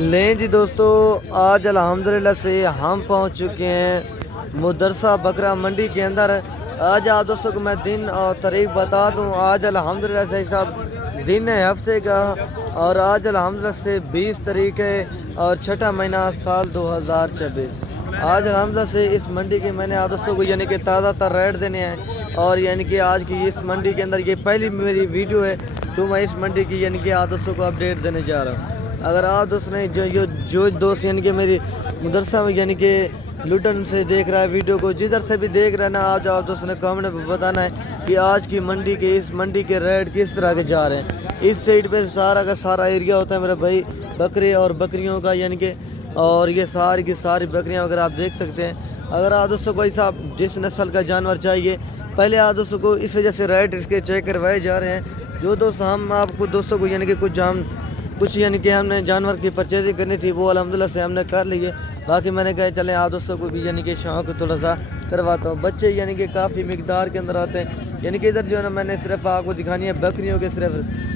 लें जी दोस्तों, आज अल्हम्दुलिल्लाह से हम पहुंच चुके हैं मदरसा बकरा मंडी के अंदर। आज आप दोस्तों को मैं दिन और तारीख बता दूं। आज अल्हम्दुलिल्लाह से साहब दिन है हफ्ते का, और आज अल्हम्दुलिल्लाह से 20 तारीख है और छठा महीना साल 2026। आज अल्हम्दुलिल्लाह से इस मंडी के मैंने आप दोस्तों को यानी कि ताज़ा तर रेट देने हैं, और यानी कि आज की इस मंडी के अंदर ये पहली मेरी वीडियो है तो मैं इस मंडी की यानी कि आप दोस्तों को अपडेट देने जा रहा हूँ। अगर आप दोस्त ने जो दोस्त यानी कि मेरी मदरसा में यानी कि लुटन से देख रहा है वीडियो को, जिधर से भी देख रहा है ना, आज आप दोस्त ने कमेंट में बताना है कि आज की मंडी के इस मंडी के रेट किस तरह के जा रहे हैं। इस साइड पे सारा का सारा एरिया होता है मेरे भाई बकरे और बकरियों का, यानी कि और ये सारी की सारी बकरियां अगर आप देख सकते हैं। अगर आप दोस्तों को ऐसा जिस नस्ल का जानवर चाहिए, पहले आप दोस्तों को इस वजह से रेट इसके चेक करवाए जा रहे हैं। जो दोस्त हम आपको दोस्तों को यानी कि कुछ यानी कि हमने जानवर की परचेजिंग करनी थी, वो अल्हम्दुलिल्लाह से हमने कर ली है। बाकी मैंने कहा चलें आप दोस्तों को भी यानी कि शौक थोड़ा सा करवाता हूँ। बच्चे यानी कि काफ़ी मिकदार के अंदर आते हैं। यानी कि इधर जो है ना, मैंने सिर्फ आपको दिखानी है बकरियों के सिर्फ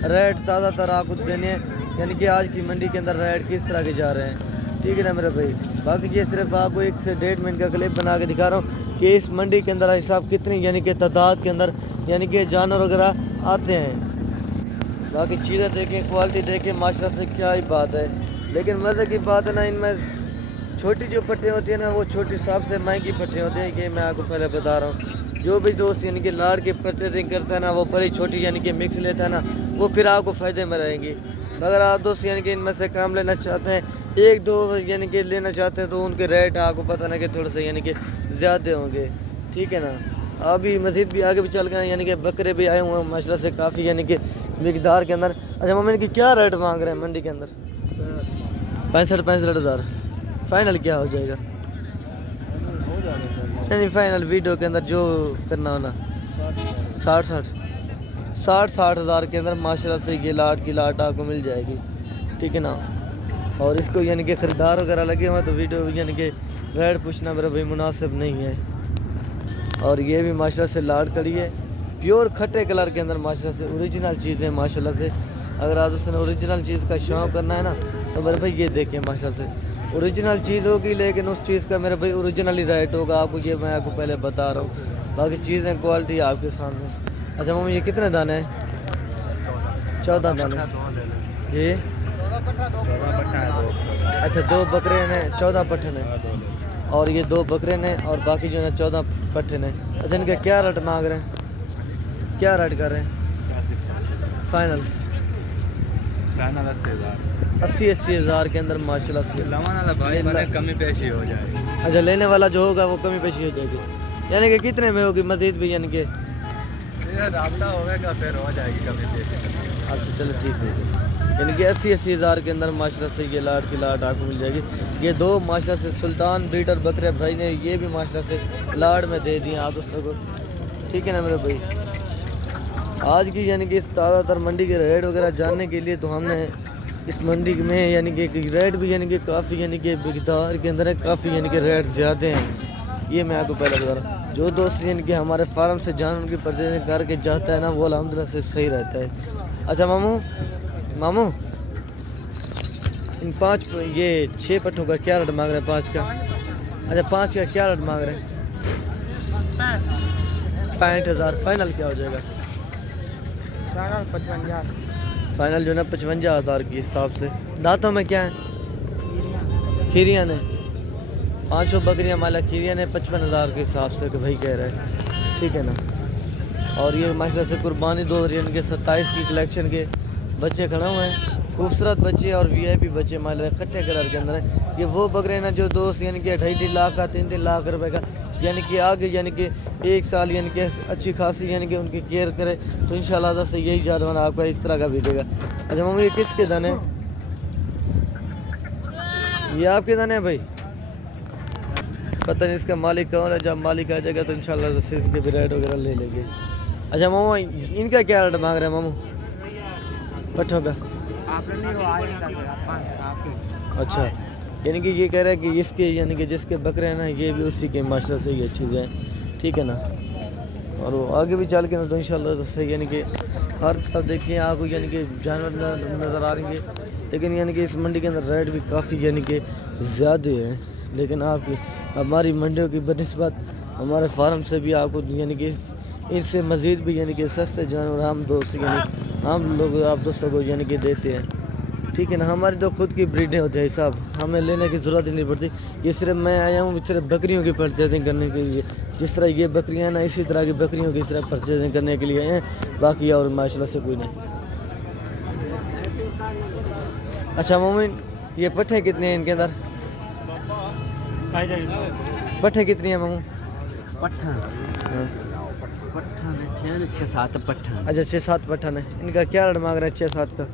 रेट ताज़ा तर आपको देने हैं, यानी कि आज की मंडी के अंदर रेट किस तरह के जा रहे हैं। ठीक है ना मेरे भाई। बाकी ये सिर्फ आपको 1 से 1.5 मिनट का क्लिप बना के दिखा रहा हूँ कि इस मंडी के अंदर हिसाब कितनी यानी कि तादाद के अंदर यानी कि जानवर वगैरह आते हैं। बाकी चीज़ें देखें, क्वालिटी देखें, माशाल्लाह से क्या ही बात है। लेकिन मज़े की बात है ना, इनमें छोटी जो पट्टियाँ होती है ना, वो छोटी सबसे महंगी पट्टियाँ होती हैं। ये मैं आपको पहले बता रहा हूँ। जो भी दोस्त यानी कि लाड़ की परचेजिंग करता है ना, वो बड़ी छोटी यानी कि मिक्स लेता है ना, वो फिर आपको फ़ायदे में रहेंगी। अगर आप दोस्त यानी कि इनमें से काम लेना चाहते हैं, 1-2 यानी कि लेना चाहते हैं, तो उनके रेट आपको पता ना कि थोड़े से यानी कि ज़्यादा होंगे। ठीक है ना। अभी मज़ीद भी आगे भी चल गए, यानी कि बकरे भी आए हुए हैं माशाल्लाह से काफ़ी यानी कि मिकदार के अंदर। अच्छा मम्मी की क्या रेट मांग रहे हैं मंडी के अंदर? 65 हज़ार। फाइनल क्या हो जाएगा? नहीं फाइनल वीडियो के अंदर जो करना होना 60 हज़ार के अंदर माशाल्लाह से ये लाट की लाट आपको मिल जाएगी। ठीक है ना। और इसको यानी कि ख़रीदार वगैरह लगे हुए तो वीडियो यानी कि रेट पूछना मेरा भाई मुनासिब नहीं है। और ये भी माशाल्लाह से लाट कड़ी है, प्योर खट्टे कलर के अंदर माशाल्लाह से ओरिजिनल चीज़ है माशाल्लाह से। अगर आप उसने ओरिजिनल चीज़ का शौक़ करना है ना, तो मेरे भाई ये देखें माशाल्लाह से ओरिजिनल चीज़ होगी, लेकिन उस चीज़ का मेरे भाई ओरिजिनल ही रेट होगा आपको, ये मैं आपको पहले बता रहा हूँ। बाकी चीज़ें क्वालिटी आपके सामने। अच्छा मम्मी ये कितने दाने हैं? 14 दाने। ये अच्छा 2 बकरे हैं, 14 पट्ठन हैं, और ये 2 बकरे ने और बाकी जो है 14 पट्ठन हैं। अच्छा इनका क्या रेट मांग रहे हैं, क्या रेट कर रहे हैं? फाइनल 80 हज़ार के अंदर माशाल्लाह से भाई कमी पेशी हो जाएगी। अच्छा लेने वाला जो होगा वो कमी पेशी हो जाएगी, यानी कि कितने में होगी मज़ीद भी यानी कि राब्ता होगा फिर हो जाएगी कमी पेशी। अच्छा चलो ठीक है। यानी कि 80 हज़ार के अंदर माशाल्लाह से ये लाट की लाट आपको मिल जाएगी। ये 2 माशाल्लाह से सुल्तान ब्रीडर बकरे भाई ने ये भी माशाल्लाह से लाट में दे दिए आप दोस्तों को। ठीक है ना मेरे भाई। आज की यानी कि इस ताज़ातर मंडी के रेट वगैरह जानने के लिए तो हमने इस मंडी में यानी कि रेट भी यानी कि काफ़ी यानी कि मिकदार के अंदर है, काफ़ी यानी कि रेट ज़्यादा हैं। ये मैं आपको पहले बता रहा हूँ। जो दोस्त यानी कि हमारे फार्म से जानवर की परचेजिंग करके जाता है ना, वो अल्हम्दुलिल्लाह से सही रहता है। अच्छा मामू इन 5 ये 6 पट्टों का क्या रेट मांग रहे हैं? 5 का। अच्छा 5 का क्या रेट मांग रहे हैं? 65 हज़ार। फाइनल क्या हो जाएगा? 55,000 फाइनल जो है 55 हज़ार के हिसाब से। दांतों में क्या है? खीरियाँ ने 500 बकरियाँ माला खीरियाँ ने 55 हज़ार के हिसाब से कि भाई कह रहे हैं। ठीक है ना। और ये माशाल्लाह से कुर्बानी 2027 की कलेक्शन के बच्चे खड़े हुए हैं, खूबसूरत बच्चे और VIP बच्चे माले खट्टे कलर के अंदर है। ये वो बकरे ना जो दोस्त यानी कि 2.5 लाख का 3-3 लाख रुपए का यानी कि आगे यानी कि 1 साल यानी कि अच्छी खासी यानी कि उनकी केयर करे तो इंशाल्लाह से यही जानवर आपका इस तरह का बिकेगा। अच्छा मम्मी ये किसके दाने हैं? ये आपके दाने हैं भाई? पता नहीं इसका मालिक कौन है, जब मालिक आ जाएगा तो इंशाल्लाह से इसके भी रेट वगैरह ले लेंगे। अच्छा मामा इनका क्या रेट मांग रहे हैं मामू पट्ठों का? अच्छा यानी कि ये कह रहा है कि इसके यानी कि जिसके बकरे हैं ना, ये भी उसी के माशाल्लाह से ये चीज़ें हैं। ठीक है ना। और वो आगे भी चल के ना तो इंशाल्लाह से यानी कि हर तरफ देखिए आपको यानी कि जानवर नज़र आ रही है। लेकिन यानी कि इस मंडी के अंदर रेट भी काफ़ी यानी कि ज़्यादा है। लेकिन आपकी हमारी मंडियों की बनिस्बत हमारे फार्म से भी आपको यानी कि इससे मज़ीद भी यानी कि सस्ते जानवर हम दोस्त यानी हम लोग आप दोस्तों को यानी कि देते हैं। ठीक है ना, हमारी तो खुद की ब्रीडें होती है साहब, हमें लेने की ज़रूरत ही नहीं पड़ती। ये सिर्फ मैं आया हूँ सिर्फ बकरियों की परचेजिंग करने के लिए। जिस तरह ये बकरियाँ हैं ना, इसी तरह की बकरियों की सिर्फ परचेजिंग करने के लिए आए हैं, बाकी और माशाल्लाह से कोई नहीं। अच्छा मोमिन, ये पट्ठे कितने हैं इनके अंदर? पट्ठे कितनी है मामू? पट्ठा हाँ। पट्ठा में 6-7 पट्ठा। अच्छा 6-7 पट्ठन है। इनका क्या रेट मांग रहे हैं 6-7 का?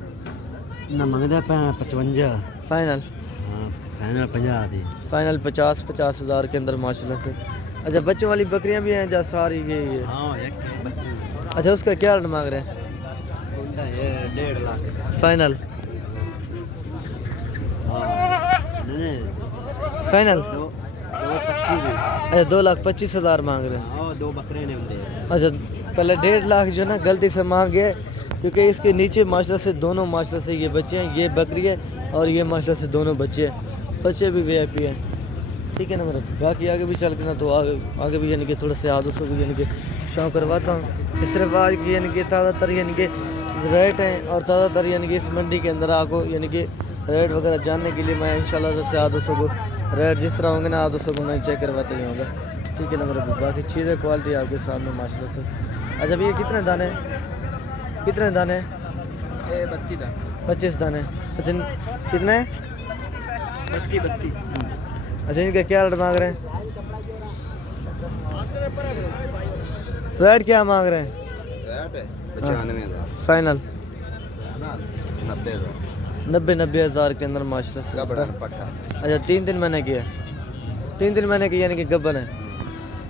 ना मंगदा पे 55। फाइनल? हाँ फाइनल 50 दी। फाइनल 50 हज़ार के अंदर माशाल्लाह से। अच्छा बच्चों वाली बकरियां भी हैं जा सारी ये? हाँ एक बच्चे। अच्छा उसका क्या रेट मांग रहे हैं? उनका ये 1.5 लाख। फाइनल? हाँ नहीं फाइनल? 2.25 दी। अच्छा 2,25,000 मांग रहे हैं। हाँ 2 बकरे ने उनके। अच्छा पहले 1.5 लाख जो ना गलती से मांग गए, क्योंकि इसके नीचे माशाल्लाह से दोनों माशाल्लाह से ये बच्चे हैं, ये बकरी है और ये माशाल्लाह से दोनों बच्चे हैं। बच्चे भी वीआईपी हैं। ठीक है ना मेरा, बाकी आगे भी चल के ना तो आगे भी यानी कि थोड़ा से आदतों को यानी कि शौक करवाता हूँ। सिर्फ आज की यानी कि ज़्यादातर यानी कि रेट हैं और ज़्यादातर यानी कि इस मंडी के अंदर आपको यानी कि रेट वगैरह जानने के लिए मैं इंशाल्लाह से आदतों को रेट जिस तरह होंगे ना आदतों को मैं चेक करवाते ही होंगे। ठीक है ना मेरा, बाकी चीज़ें क्वालिटी आपके सामने माशाल्लाह से। अच्छा भैया कितने दाने हैं? कितने दाने हैं? 25 दाने। अच्छा कितने हैं? 32। अच्छा इनका क्या रेट मांग रहे हैं? रेट क्या मांग रहे हैं? 95,000। फाइनल? 90,000। 90,000 के अंदर माशाल्लाह से। अच्छा 3 महीने की है? 3 महीने की यानी कि गब्बन है?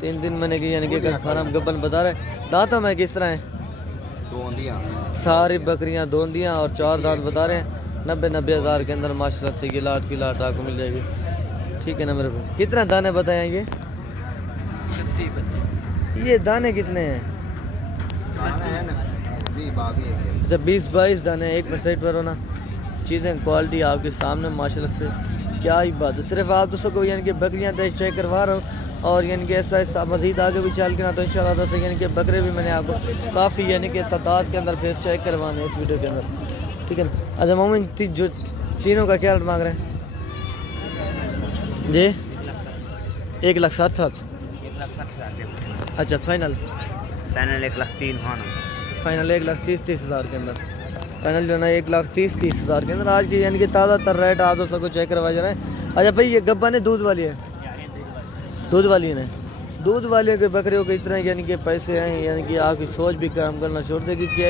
3 महीने की यानी कि फार्म गब्बन बता रहे। दांतों में किस तरह है? सारी बकरियां दोंदियां और 4 दांत बता रहे हैं। 90,000 के अंदर माशाल्लाह से ये लाट की लाट आपको मिल जाएगी। ठीक है ना मेरे को, कितना दाने बताए ये? ये दाने कितने हैं? अच्छा 20-22 दाने। एक मिनट साइड पर हो ना, चीज़ें क्वालिटी आपके सामने माशाल्लाह से, क्या ही बात है। सिर्फ आप दोस्तों को यानी कि बकरियां चेक करवा रहा हूँ और यानी कि ऐसा मज़ीद आगे भी चल के ना तो इंशाल्लाह से यानी कि बकरे भी मैंने आपको काफ़ी यानी कि तादाद के अंदर फिर चेक करवाने इस वीडियो के अंदर। ठीक है ना। अच्छा मोमिन जो तीनों का क्या रेट मांग रहे हैं जी? 1,60,000। अच्छा फाइनल? फाइनल 1,03,000 हाँ। फाइनल 1,30,000 के अंदर। फाइनल जो है ना 1,30,000 के अंदर। आज की यानी कि ताज़ा रेट आप दोस्तों को चेक करवाया जा रहा है। अच्छा भाई ये गब्बा ने दूध वाली है? दूध वाली है। दूध वाले के बकरियों के इतना यानी कि पैसे हैं, यानी कि आपकी सोच भी काम करना छोड़ देगी कि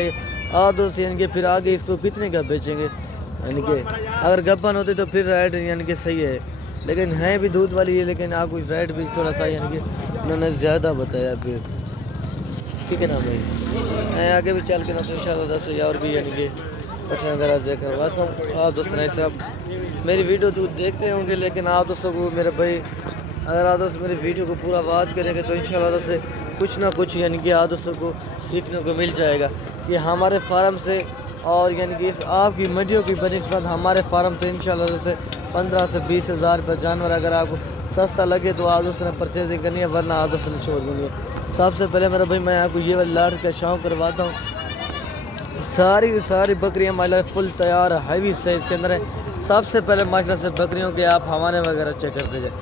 आप दोस्त यानी कि फिर आगे इसको कितने का बेचेंगे। यानी कि अगर गब्बन होते तो फिर रेट यानी कि सही है, लेकिन है भी दूध वाली है, लेकिन आपको रेट भी थोड़ा सा यानी कि उन्होंने ज़्यादा बताया फिर। ठीक है ना भाई, मैं आगे भी चल के ना तो इंशाल्लाह 10 और भी यानी कि पट्टे वगैरह जो करवाता हूँ। आप दोस्त नहीं साहब मेरी वीडियो तो देखते होंगे, लेकिन आप दोस्तों को मेरे भाई अगर आप दोस्त मेरी वीडियो को पूरा वाच करेंगे तो इंशाल्लाह से कुछ ना कुछ यानी कि आप दोस्तों को सीखने को मिल जाएगा। ये हमारे फार्म से और यानी कि इस आपकी मंडियों की बनिस्बत हमारे फार्म से इंशाल्लाह से 15 से 20 हज़ार पर जानवर अगर आपको सस्ता लगे तो आप दोस्तों ने परचेजिंग करनी है, वरना आप दोस्तों ने छोड़ देनी है। सबसे पहले मेरा भाई मैं आपको ये वाली लाट का शौक करवाता हूँ। सारी बकरियाँ माशाल्लाह फुल तैयार हैवी साइज़ के अंदर है। सबसे पहले माशाल्लाह से बकरियों के आप हवाने वगैरह चेक करते जाए,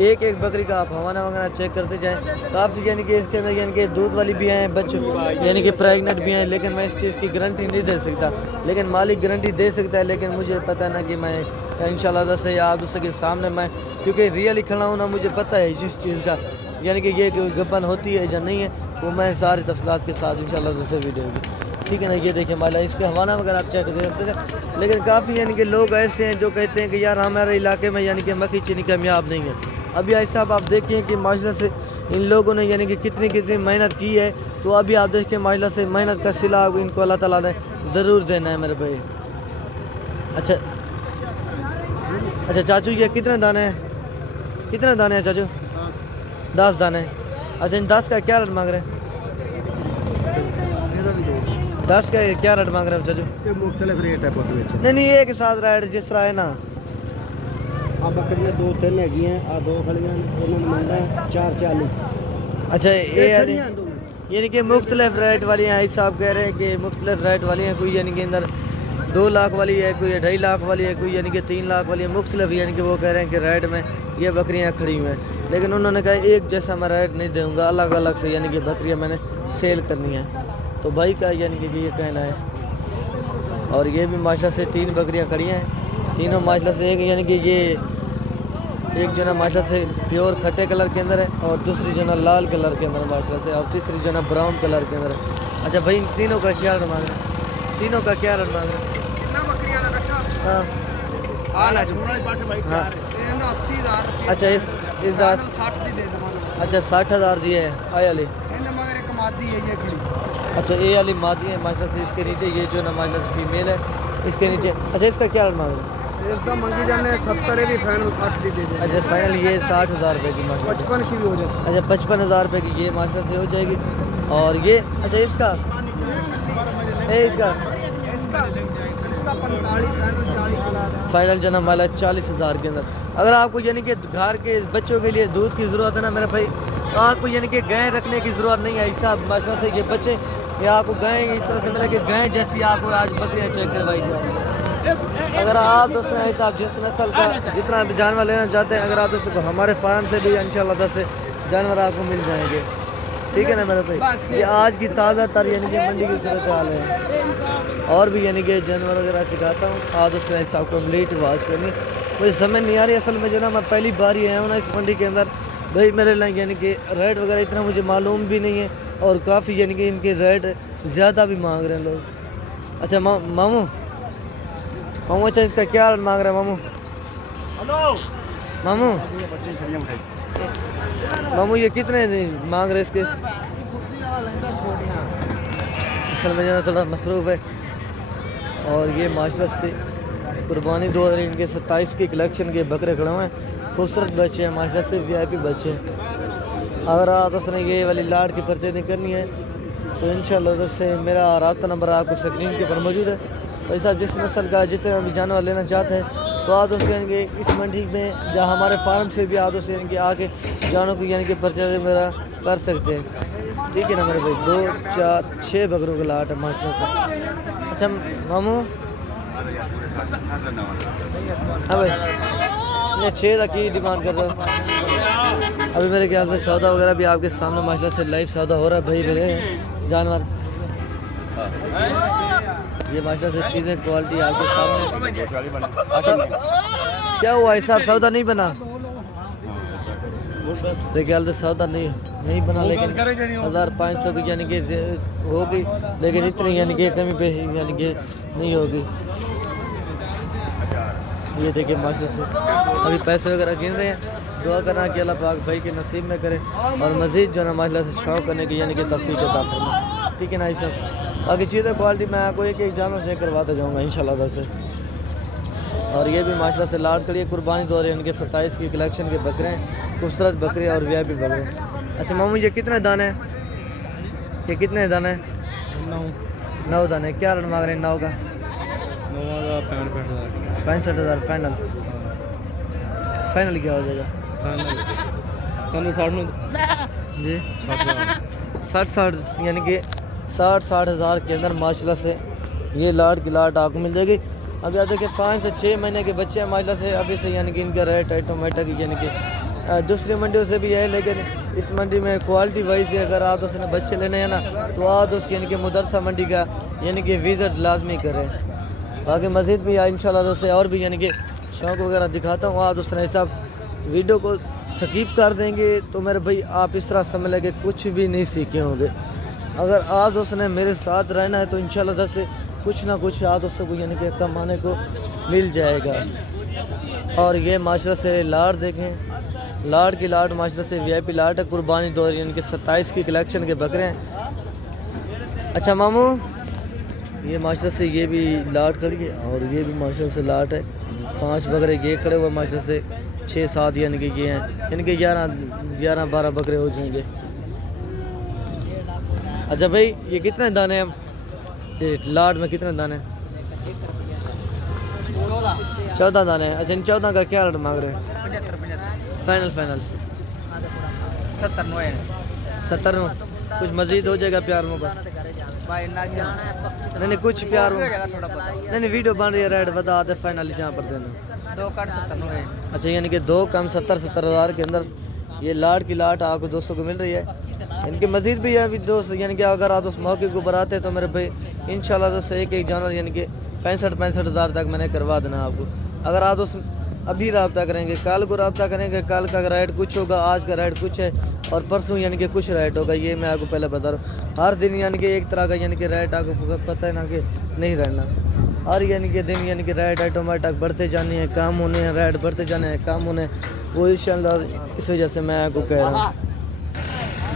एक बकरी का आप हवाना वगैरह चेक करते जाएँ। काफ़ी यानी कि इसके अंदर यानी कि दूध वाली भी हैं, बच्चों यानी कि प्रेगनेंट भी हैं, लेकिन मैं इस चीज़ की गारंटी नहीं दे सकता, लेकिन मालिक गारंटी दे सकता है। लेकिन मुझे पता है ना कि मैं इंशाल्लाह से आप दूसरे के सामने मैं क्योंकि रियली खड़ा हूँ ना, मुझे पता है जिस चीज़ का यानी कि ये गब्बन होती है या नहीं है, वो मैं सारी तफसीलात के साथ इंशाल्लाह से वीडियो होगी। ठीक है ना। ये देखें माला इसके हवाना वगैरह आप चेक करते थे, लेकिन काफ़ी यानी कि लोग ऐसे हैं जो कहते हैं कि यार हमारे इलाके में यानी कि मक्खी चीनी कामयाब नहीं है। अभी ऐसा आप देखें कि माशाल्लाह से इन लोगों ने यानी कि कितनी मेहनत की है, तो अभी आप देखें माशाल्लाह से मेहनत का सिला इनको अल्लाह ताला ने ज़रूर देना है मेरे भाई। अच्छा चाचू ये कितने दाने हैं चाचू? 10 दाने। अच्छा इन 10 का क्या रेट मांग रहे हैं? 10 का क्या रेट मांग रहे हो चाचू? ये मुख्तलिफ रेट है पुट विच नहीं एक साथ रेट जिस तरह है ना। आ बकरियां 2-3 हैगी हैं आ 2 खड़ियां उन्होंने मंगा 440। अच्छा ये वाली यानी कि मुख्तलिफ रेट वाली हैं। साहब कह रहे हैं कि मुख्तलिफ रेट वाली हैं, कोई यानी कि अंदर 2 लाख वाली है, कोई 2.5 लाख वाली है, कोई यानी कि 3 लाख वाली है, मुख्तलिफ यानी कि वो कह रहे हैं कि रेट में ये बकरियां खड़ी हुई हैं। लेकिन उन्होंने कहा एक जैसा मैं रेट नहीं दूँगा, अलग अलग से यानी कि बकरियां मैंने सेल करनी है। तो भाई का यानी कि ये कहना है। और ये भी माशाल्लाह से 3 बकरियां खड़ी हैं, तीनों माशाल्लाह से एक यानी कि ये एक जो ना माशाल्लाह से प्योर खट्टे कलर के अंदर है, और दूसरी जो ना लाल कलर के अंदर माशाल्लाह से, और तीसरी जो ना ब्राउन कलर के अंदर है। अच्छा भाई इन तीनों का क्या रेट मांग रहे हैं? तीनों का क्या रेट मांग रहे हैं? हाँ हाँ अच्छा इस 10 अच्छा 60,000 दिए है आय वाली। अच्छा ये वाली मादी है माशाल्लाह से, इसके नीचे ये जो ना माशाल्लाह से फीमेल है इसके नीचे। अच्छा इसका क्या रेट मांग रहे हैं? इसका मंगी जाने 70 भी फाइनल 60 भी दे दे। अच्छा फाइनल ये 60,000 रुपये की माशाल्लाह से। 55 की भी हो जाए। अच्छा 55,000 रुपये की ये माशाल्लाह से हो जाएगी। और ये अच्छा इसका इसका 45 फाइनल 40 फाइनल जो ना माला 40,000 के अंदर। अगर आपको यानी कि घर के बच्चों के लिए दूध की ज़रूरत है ना मेरे भाई, तो आपको यानी कि गाय रखने की ज़रूरत नहीं है। ऐसा माशाल्लाह से ये बच्चे या आपको गाय इस तरह से मिले कि गाय जैसी आपको आज बकरियाँ चेक करवाई जाए। अगर आप दोस्तों ऐसा आप जिस नस्ल का जितना भी जानवर लेना चाहते हैं, अगर आप दोस्तों को हमारे फार्म से भी इंशाल्लाह से जानवर आपको मिल जाएंगे। ठीक है ना मेरे भाई, ये आज की ताज़ा तर यानी कि मंडी की सूरत हाल है। और भी यानी कि जानवर वगैरह दिखाता हूँ, आप दोस्तों ऐसा कंप्लीट वॉच करनी। मुझे समझ नहीं आ रही असल में जो ना मैं पहली बार ही आया हूँ ना इस मंडी के अंदर भाई, मेरे लिए यानी कि रेट वगैरह इतना मुझे मालूम भी नहीं है, और काफ़ी यानी कि इनके रेट ज़्यादा भी मांग रहे हैं लोग। अच्छा मामू अच्छा इसका क्या रेट मांग रहे हैं मामू? मामू ये कितने मांग रहे हैं इसके? असल में जो ना थोड़ा मसरूफ़ है। और ये माशाल्लाह से कुर्बानी 2027 की कलेक्शन के बकरे खड़े हुए हैं, खूबसूरत बच्चे हैं माशाल्लाह से, VIP बच्चे हैं। अगर आप उसने ये वाली लाट की परचेजिंग करनी है तो इंशाल्लाह उससे मेरा राब्ता नंबर आपको स्क्रीन के ऊपर मौजूद है। भाई साहब जिस नस्ल का जितने भी जानवर लेना चाहते हैं तो आप दोस्तों यानी कि इस मंडी में जहाँ हमारे फार्म से भी आप दोस्तों यानी कि आके जानवर को यानी कि परचेजिंग वगैरह कर सकते हैं। ठीक है ना मेरे भाई, 2 4 6 बकरों का लाट है माशाल्लाह से। अच्छा मामू हाँ भाई ये 6 तक की डिमांड कर रहे हो? अभी मेरे ख्याल से सौदा वगैरह भी आपके सामने माशाल्लाह से लाइव सौदा हो रहा है भाई। रहे जानवर ये माशाल्लाह से चीज़ें क्वालिटी आपके सामने। क्या हुआ ऐसा सौदा नहीं बना? मेरे ख्याल से सौदा नहीं बना, लेकिन 1500 की यानी कि होगी, लेकिन इतनी यानी कि कमी पे यानी कि नहीं होगी। ये देखिए माशाल्लाह से अभी पैसे वगैरह गिन रहे हैं। दुआ करना कि अल्लाह पाक भाई के नसीब में करे और मज़ीद जो ना माशाल्लाह से शौक़ करने की यानी कि तौफ़ीक अता फरमाए। ठीक है ना ये सब। बाकी चीज़ें क्वालिटी मैं आपको एक जानवर चेक करवाता जाऊँगा इंशाल्लाह वैसे। और ये भी माशाल्लाह से लाट करिए कुर्बानी 2027 की कलेक्शन के बकरे हैं, खूबसूरत बकरे और VIP बकरे। अच्छा मामू ये कितने दाने हैं? ये कितने दाने हैं? 9 दाने। क्या रेट मांग रहे हैं 9 का? 65,000 फाइनल। फाइनल क्या हो जाएगा? फाइनल 60 जी 60 यानी कि 60,000 के अंदर माशाल्लाह से ये लाट की लाट आपको मिल जाएगी। अभी आप देखिए 5 से 6 महीने के बच्चे हैं माशाल्लाह से अभी से, यानी कि इनका रेट ऑटोमेटिक यानी कि दूसरी मंडियों से भी है, लेकिन इस मंडी में क्वालिटी वाइज से अगर आप उसने बच्चे लेने हैं ना तो आप उस यानी कि मुदरसा मंडी का यानी कि विज़िट लाजमी करें। बाकी मज़ीद भी इंशाल्लाह से और भी यानी कि शौक़ वगैरह दिखाता हूँ। आप उसने सब वीडियो को स्किप कर देंगे तो मेरे भाई आप इस तरह समझ लगे कुछ भी नहीं सीखे होंगे। अगर आप दोस्तों ने मेरे साथ रहना है तो इंशाल्लाह से कुछ ना कुछ आप दोस्तों को यानी कि कमाने को मिल जाएगा। और ये माशाल्लाह से लाट देखें, लाट की लाट माशाल्लाह से VIP लाट है, कुर्बानी 2027 की कलेक्शन के बकरे हैं। अच्छा मामू ये माशाल्लाह से ये भी लाट करिए, और ये भी माशाल्लाह से लाट है। 5 बकरे ये खड़े हुए माशाल्लाह से 6-7 यानी कि ये हैं, इनके 11-12 बकरे हो जाएंगे। अच्छा भाई ये कितने दाने हैं? ये लाट में कितने दाने? 14 दाने। अच्छा इन 14 का क्या रेट मांग रहे हैं? 75 फाइनल 70 70 कुछ मजीद हो जाएगा प्यार मोहब्बत? भाई नहीं कुछ प्यार नहीं वीडियो बन रही है रेट बता दे फाइनली जहाँ पर देना। 2 कट 70 अच्छा यानी कि 2 कम 70 हज़ार के अंदर ये लाट की लाट आपको 200 को मिल रही है। इनके मजीद भी है अभी 200 यानी कि अगर आप उस मौके को बढ़ाते तो मेरे भाई इंशाल्लाह तो से एक जानवर यानी कि 65 हज़ार तक मैंने करवा देना आपको। अगर आप उस अभी रब्ता करेंगे, कल को रब्ता करेंगे, कल का रेट कुछ होगा, आज का रेट कुछ है और परसों यानी कि कुछ रेट होगा। ये मैं आपको पहले बता रहा हूँ। हर दिन यानी कि एक तरह का यानी कि रेट आपको पता है ना कि नहीं रहना। हर यानी कि दिन यानी कि रेट ऑटोमेटिक बढ़ते जाने हैं, काम होने हैं, रेट बढ़ते जाने हैं, काम होने हैं। वो इंशाल्लाह इस वजह से मैं आपको कह रहा हूँ।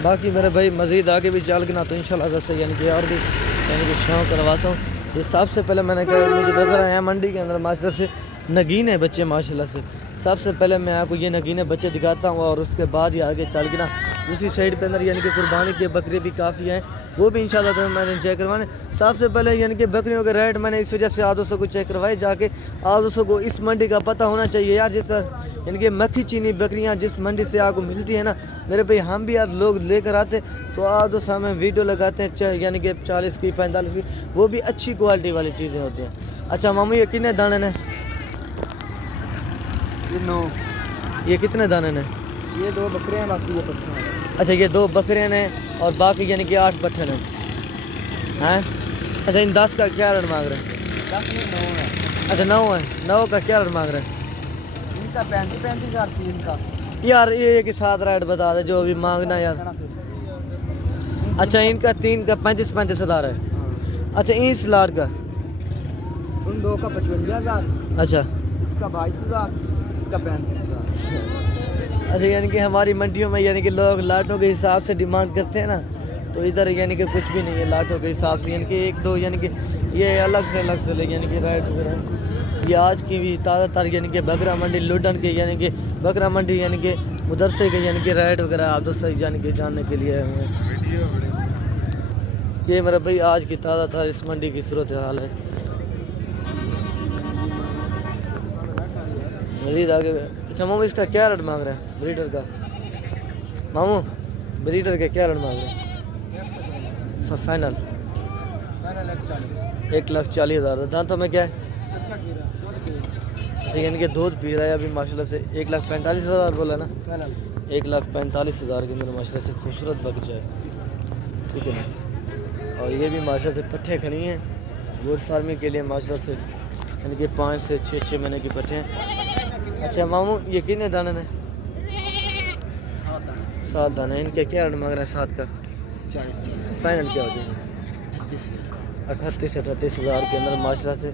बाकी मेरे भाई मज़ीद आगे भी चल के ना तो इंशाल्लाह वैसे यानी कि और भी यानी कि शौक करवाता हूँ। ये सबसे पहले मैंने कहा मुझे नज़र आया मंडी के अंदर माशाल्लाह से नगीने बच्चे माशाल्लाह से। सबसे पहले मैं आपको ये नगीने बच्चे दिखाता हूँ और उसके बाद ही आगे चल के ना दूसरी साइड पे अंदर यानी कि कुर्बानी के बकरे भी काफ़ी हैं, वो भी इंशाल्लाह तो मैंने चेक करवाने। सबसे पहले यानी कि बकरियों के रेट मैंने इस वजह से आप दोस्तों को चेक करवाए जाके आप दोस्तों को इस मंडी का पता होना चाहिए यार। जिस यानी कि मक्खी चीनी बकरियाँ जिस मंडी से आपको मिलती है ना मेरे भाई, हम भी यार लोग लेकर आते तो आप दोस्तों हमें वीडियो लगाते हैं यानी कि 40 की 45 की, वो भी अच्छी क्वालिटी वाली चीज़ें होती हैं। अच्छा मामू ये कितने दाने ने? ये कितने दाने ने? ये 2 बकरे हैं, बाकी ये पट्ठे हैं। अच्छा ये 2 बकरे ने और बाकी यानी कि 8 पट्ठे हैं हैं। अच्छा इन 10 का क्या रेट मांग रहे हैं? 10 में 9 है। अच्छा 9 है, 9 का क्या रेट मांग रहे हैं? इनका 35 हज़ार थी इनका। यार ये एक साथ रेट बता दे जो अभी मांगना यार। अच्छा इनका 3 का 35 हज़ार है। अच्छा इस लाट का? उन 2 का 55 हज़ार, अच्छा इसका 22 हज़ार, इसका 35 हज़ार। अच्छा यानी कि हमारी मंडियों में यानी कि लोग लाटों के हिसाब से डिमांड करते हैं ना, तो इधर यानी कि कुछ भी नहीं है लाटों के हिसाब से। यानी कि 1-2 यानी कि ये अलग से ले यानी कि रेट वगैरह। ये आज की भी ताज़ा यानी कि बकरा मंडी लुडन के यानी कि बकरा मंडी यानी कि मदरसे के यानी कि रेट वगैरह आप दोस्तों यानी कि जानने के लिए आए हैं। ये मेरा भाई आज की ताज़ा इस मंडी की सूरत हाल है। मजीद आगे। अच्छा मामू इसका क्या रेट मांग रहे हैं ब्रीडर का? मामू ब्रीडर के क्या रेट मांग रहे हैं? फाइनल 1,40,000। दांतों में क्या है? यानी कि दूध पी रहा है अभी माशाल्लाह से। 1,45,000 बोला ना? 1,45,000 के अंदर माशाल्लाह से खूबसूरत बच्चा है, ठीक है ना। और ये भी माशाल्लाह से पट्ठे खड़ी हैं गोट फार्मिंग के लिए माशाल्लाह से, यानी कि 5 से 6 महीने की पट्ठे हैं। अच्छा मामू ये कितने दाने हैं? 7 दाने। इनके क्या रेट मांग रहे हैं? 7 का 40 फाइनल क्या हो जाएगा? 38 हज़ार के अंदर माशाल्लाह से,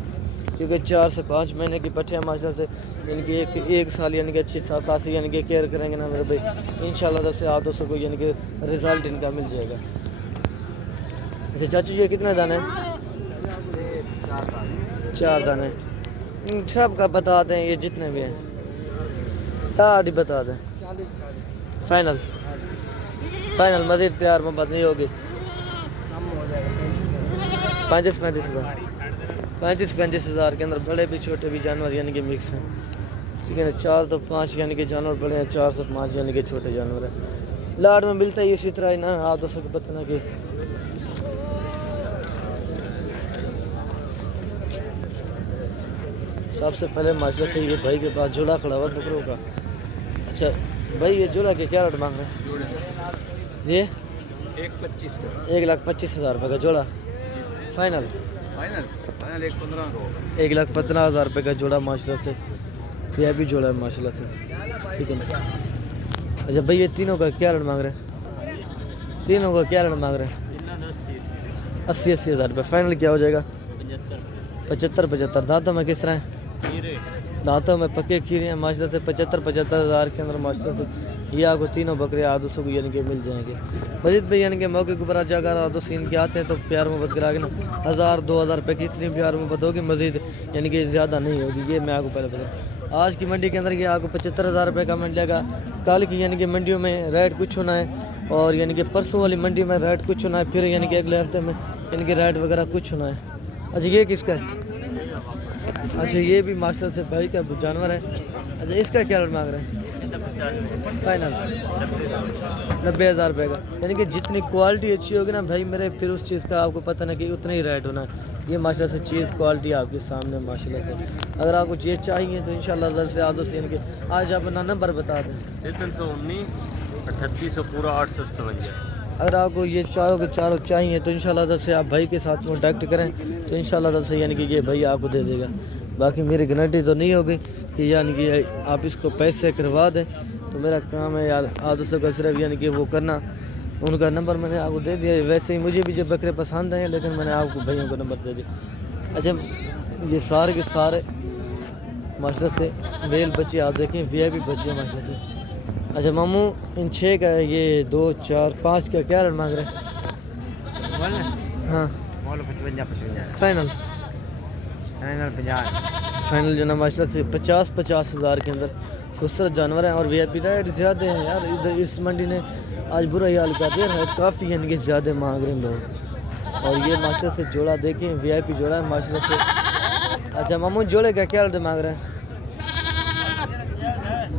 क्योंकि 4 से 5 महीने की पट्ठे हैं माशाल्लाह से। यानी कि एक साल यानी कि अच्छी खासी यानी कि केयर करेंगे ना मेरे भाई, इंशाल्लाह से आप दोस्तों को यानी कि रिज़ल्ट इनका मिल जाएगा। अच्छा चाचू ये कितने दाने हैं? 4 दाने। इन सब का बता दें, ये जितने भी हैं ताड़ी बता दें। 40 फाइनल मज़ीद प्यार मोहब्बत नहीं होगी? 35 हज़ार। 35 हज़ार के अंदर बड़े भी छोटे भी जानवर यानी कि मिक्स हैं, ठीक है ना। 4 तो 5 यानी कि जानवर बड़े हैं, 4 से 5 यानी कि छोटे जानवर हैं। लाड में मिलता ही इसी तरह ही ना, आप दोस्तों को पता ना कि सबसे पहले माशाल्लाह से ये भाई के पास जोड़ा खड़ा हुआ बकरों का। अच्छा भाई ये जोड़ा के क्या रेट मांग रहे हैं? ये 1,25 का 1,25,000 रुपये का जोड़ा। फाइनल 1,15 का 1,15,000 रुपये का जोड़ा माशाल्लाह से। यह भी जोड़ा है माशाल्लाह से, ठीक है ना। अच्छा भाई ये तीनों का क्या रेट मांग रहे हैं? तीनों का क्या रेट मांग रहे हैं? 80 हज़ार रुपये। फाइनल क्या हो जाएगा? 75 दांतों में किस तरह है? दांतों में पक्के खीरे हैं माशाल्लाह से। 75 हज़ार के अंदर माशाल्लाह से ये आपको तीनों बकरे आप दोस्तों को यानी कि मिल जाएंगे। मजीद भाई यानी कि मौके के ऊपर आ जाकर आप दोस्त इनके आते हैं तो प्यार मोहब्बत करा के ना 1,000-2,000 रुपये की इतनी प्यार मोहब्बत होगी, मजीद यानी कि ज़्यादा नहीं होगी। ये मैं आपको पहले बता, आज की मंडी के अंदर ये आपको 75 हज़ार रुपये का मिलेगा। कल की यानी कि मंडियों में रेट कुछ होना है और यानी कि परसों वाली मंडी में रेट कुछ होना है, फिर यानी कि अगले हफ्ते में इनके रेट वगैरह कुछ होना है। अच्छा ये किसका है? अच्छा ये भी मास्टर से भाई का जानवर है। अच्छा इसका क्या रेट मांग रहे हैं? फाइनल 90,000 रुपये का। यानी कि जितनी क्वालिटी अच्छी होगी ना भाई मेरे, फिर उस चीज़ का आपको पता नहीं कि उतना ही रेट होना है। ये माशाल्लाह से चीज़ क्वालिटी आपके सामने माशाल्लाह से। अगर आपको ये चाहिए तो इंशाल्लाह जल्द से आदत से इनके आज आप अपना नंबर बता दें। 319 3800 पूरा 857। अगर आपको ये चारों के चारों चाहिए तो इंशाल्लाह जल्द से आप भाई के साथ कॉन्टैक्ट करें तो इंशाल्लाह जल्द से यानी कि ये भाई आपको दे देगा। बाकी मेरी गारंटी तो नहीं होगी कि यानी कि आप इसको पैसे करवा दें, तो मेरा काम है यार आदतों का सिर्फ यानी कि वो करना। उनका नंबर मैंने आपको दे दिया। वैसे ही मुझे भी जो बकरे पसंद हैं लेकिन मैंने आपको भाइयों का नंबर दे दिया। अच्छा ये सारे के सारे माशाल्लाह से मेल बच्चे आप देखें VIP बच्चे माशाल्लाह से। अच्छा मामू इन 6 का ये 2 4 5 का क्या रेट मांग रहे हैं? हाँ 55 फाइनल फाइनल 50 फाइनल जो ना माशाल्लाह से 50 हज़ार के अंदर खूबसूरत जानवर हैं। और VIP रेट ज़्यादा हैं यार। इधर इस मंडी ने आज बुरा हाल कर दिया है, काफ़ी यानी कि ज़्यादा मांग रहे हैं लोग। और ये माशाल्लाह से जोड़ा देखें VIP जोड़ा है माशाल्लाह से। अच्छा मामू जोड़े का क्या रेट मांग रहे हैं?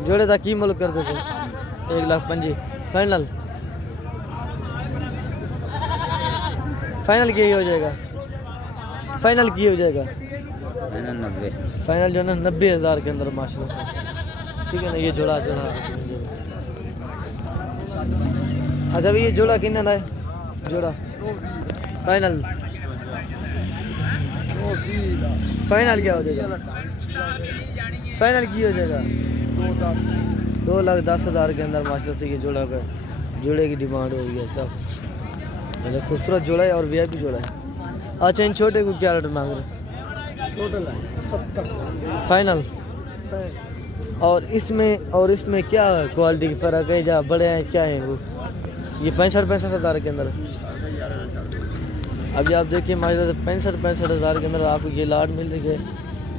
जोड़े का की मुल्क कर देते 1,05,000 फाइनल फाइनल की हो जाएगा। फाइनल की हो जाएगा 90 फाइनल जो है ना 90,000 के अंदर माशाल्लाह से। ठीक है ना ये जोड़ा अच्छा भाई ये जोड़ा कितना है? जोड़ा फाइनल फाइनल क्या हो जाएगा? फाइनल की हो जाएगा 2,10,000 के अंदर मास्टर से ये जोड़ा का जोड़े की डिमांड हो गई है सब। मतलब खूबसूरत जोड़ा है और VIP जोड़ा है। अच्छा इन छोटे को क्या रेट मांग रहे? छोटा 70 फाइनल। और इसमें क्या क्वालिटी की फ़र्क है? जहाँ बड़े हैं क्या है वो? ये 65 हज़ार के अंदर। अभी आप देखिए माशाल्लाह से 65 हज़ार के अंदर आपको ये लाट मिल रही है।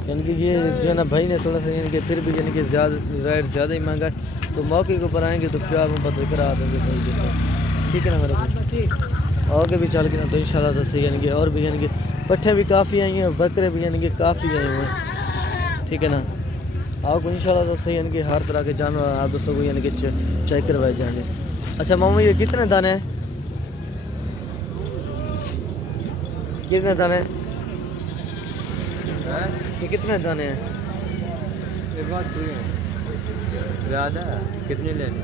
यानी कि ये जो है ना भाई ने थोड़ा सा यानी कि फिर भी यानी कि रेट ज़्यादा ही महंगा है। तो मौके को पर आएंगे तो प्यार मोहब्बत करा देंगे भाई के साथ। ठीक है ना मेरा भाई? आगे भी चल के ना तो इंशाल्लाह से यानी कि और भी यानी कि पट्ठे भी काफ़ी आई हैं और बकरे भी यानी कि काफ़ी आए हुए हैं। ठीक है ना? आपको इंशाल्लाह से यानी कि हर तरह के जानवर आप दोस्तों को यानी कि चेक करवाए जाएंगे। अच्छा मामू ये कितने दाने हैं? कितने दाने हैं? ये कितने दाने हैं? ज़्यादा कितने लेने?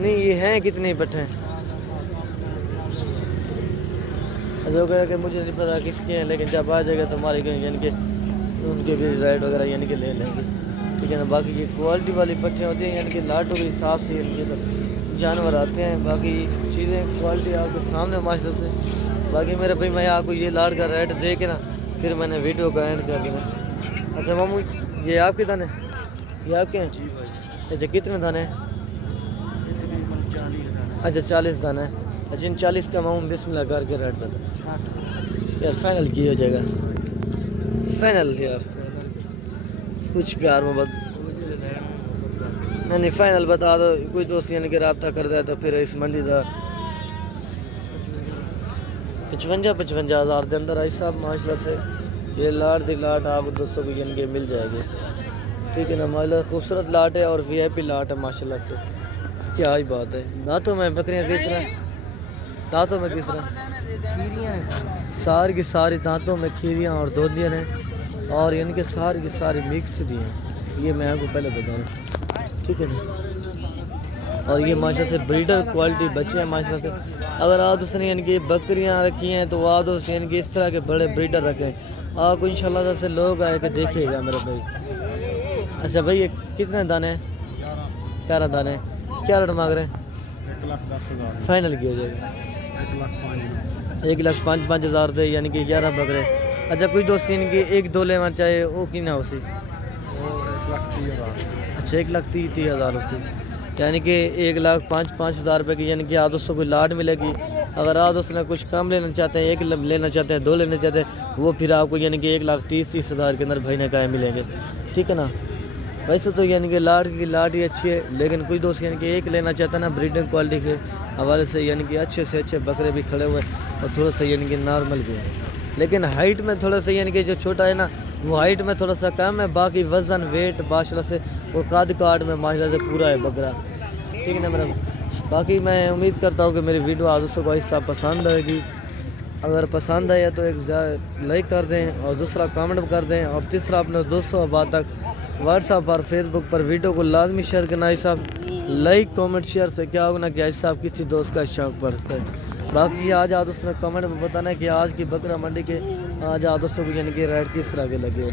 नहीं ये हैं कितने पट्ठे? अच्छा वो कह रहा कि मुझे नहीं पता किसके हैं, लेकिन जब आ जाएगा तो हमारे यानी कि उनके भी रेट वगैरह यानी कि ले लेंगे। ठीक है ना? बाकी ये क्वालिटी वाली पट्टियाँ होती हैं यानी कि लाटों के हिसाब से यानी तो जानवर आते हैं। बाकी चीज़ें क्वालिटी आपके सामने माशाल्लाह से। बाकी मेरे भाई मैं आपको ये लाट का रेट दे के ना फिर मैंने वीडियो का एंड कर दिया। अच्छा मामू ये आपके दाने? ये आपके हैं? जी भाई। अच्छा कितने दाने हैं? अच्छा 40 दाना है। अच्छा इन 40 का मामू बिस्मिल्लाह करके रेट बता यार। फाइनल की हो जाएगा? फाइनल यार कुछ प्यार मोहब्बत नहीं फाइनल बता दो। कोई दोस्त यानी कि रब्ता कर दे तो फिर इस मंडी का 55 हज़ार के अंदर आई साहब माशाल्लाह से ये लाट दी लाट आप दोस्तों को यानी कि मिल जाएगी। ठीक है ना? माशाल्लाह खूबसूरत लाट है और VIP लाट है माशाल्लाह से। क्या ही बात है। दांतों में बकरियाँ किस तरह? दांतों में किस तरह? सारी की सारी दांतों में खीरियाँ और दोदियाँ हैं और यानी कि सारी की सारी मिक्स भी हैं। ये मैं आपको पहले बता दूँ। ठीक है ना? और ये माशाल्लाह से ब्रीडर क्वालिटी बच्चे हैं माशाल्लाह से। अगर आप उसने यानी कि बकरियाँ रखी हैं तो आप दोस्त यानी कि इस तरह के बड़े ब्रीडर रखें। आपको इंशाल्लाह से लोग आए के देखेगा मेरा भाई। अच्छा भाई ये कितने दाने हैं? 11 दाने। क्या रेट मांग रहे हैं? 1,10,000 फाइनल की हो जाएगा? 1,05,000 दे यानी कि 11 बकरे। अच्छा कुछ दोस्त यानी कि 1-2 लेना चाहे वो की ना उसी? 1,30,000। अच्छा 1,30,000 उसी यानी कि 1,05,000 रुपये की यानी कि आप दोस्तों को लाट मिलेगी। अगर आप दोस्तों ने कुछ कम लेना चाहते हैं, 1 लेना चाहते हैं, 2 लेना चाहते हैं, वो फिर आपको यानी कि 1,30,000 के अंदर भाई ने कहा मिलेंगे। ठीक है ना? वैसे तो यानी कि लाट की लाट ही अच्छी है, लेकिन कुछ दोस्त यानी कि एक लेना चाहता है ना ब्रीडिंग क्वालिटी के हवाले से, यानी कि अच्छे से अच्छे बकरे भी खड़े हुए और थोड़ा सा यानी कि नॉर्मल भी है, लेकिन हाइट में थोड़ा सा यानी कि जो छोटा है ना वो हाइट में थोड़ा सा कम है, बाकी वज़न वेट माशाल्लाह से और कद काट में माशाल्लाह से पूरा है बकरा, ठीक है ना मेरा। बाकी मैं उम्मीद करता हूँ कि मेरी वीडियो आप दोस्तों को ऐसा पसंद आएगी। अगर पसंद आया तो एक लाइक कर दें और दूसरा कमेंट कर दें और तीसरा अपने दोस्तों और बाद तक व्हाट्सएप और फेसबुक पर वीडियो को लाजमी शेयर करना है साहब। लाइक कमेंट शेयर से क्या होगा ना कि आज साहब किसी दोस्त का शौक पड़ता है। बाकी आज आप दोस्तों ने कमेंट में बताना है कि आज की बकरा मंडी के आज आप दोस्तों को यानी कि रेट किस तरह के लगे।